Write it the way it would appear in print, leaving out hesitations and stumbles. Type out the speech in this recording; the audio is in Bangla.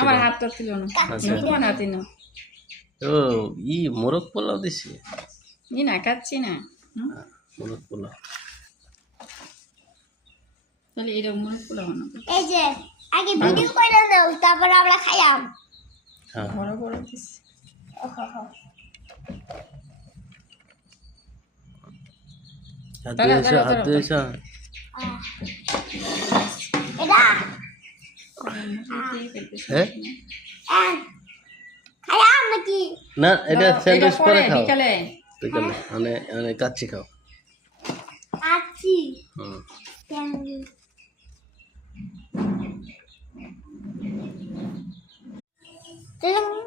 আমার হাতটা ছিল না তোমার হাতে না ও মোরগ পোলাও দিছি ই না খাচ্ছি না মোরগ পোলাও তাহলে এরকম মনে পোলাও না এই যে আগে ভিডিও করে নাও তারপর আমরা খাইয়াম হ্যাঁ বড় বড় দিছি হাত দিয়েছ এটা হ্যাঁ খাইয়াম নাকি না এটা স্যান্ডউইচ করে খাও বিকালে বিকালে মানে কাচ্চি খাও আছি হুম তেলেঙ্গানা